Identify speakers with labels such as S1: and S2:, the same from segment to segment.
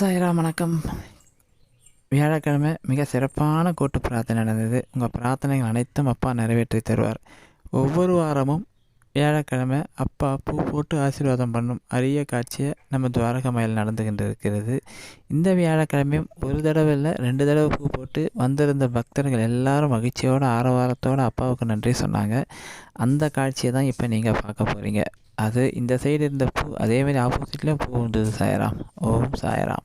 S1: சாய்ராம் வணக்கம். வியாழக்கிழமை மிக சிறப்பான கூட்டு பிரார்த்தனை நடந்தது. உங்கள் பிரார்த்தனைகள் அனைத்தும் அப்பா நிறைவேற்றி தருவார். ஒவ்வொரு வாரமும் வியாழக்கிழமை அப்பா பூ போட்டு ஆசீர்வாதம் பண்ணும் அரிய காட்சியை நம்ம துவாரகமையில் நடந்துகிட்டு இருக்கிறது இந்த வியாழக்கிழமையும் ஒரு தடவை இல்லை ரெண்டு தடவை பூ போட்டு வந்திருந்த பக்தர்கள் எல்லாரும் மகிழ்ச்சியோட ஆரவாரத்தோட அப்பாவுக்கு நன்றி சொன்னாங்க அந்த காட்சியை தான் இப்போ நீங்கள் பார்க்க போகிறீங்க அது இந்த சைடு இருந்த பூ அதேமாதிரி ஆப்போசிட்லேயும் பூ இருந்தது சாயராம் ஓம் சாயராம்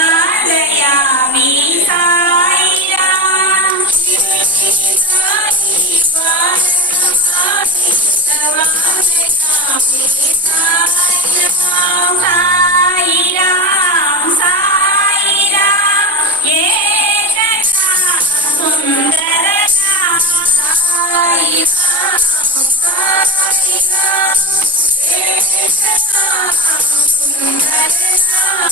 S2: I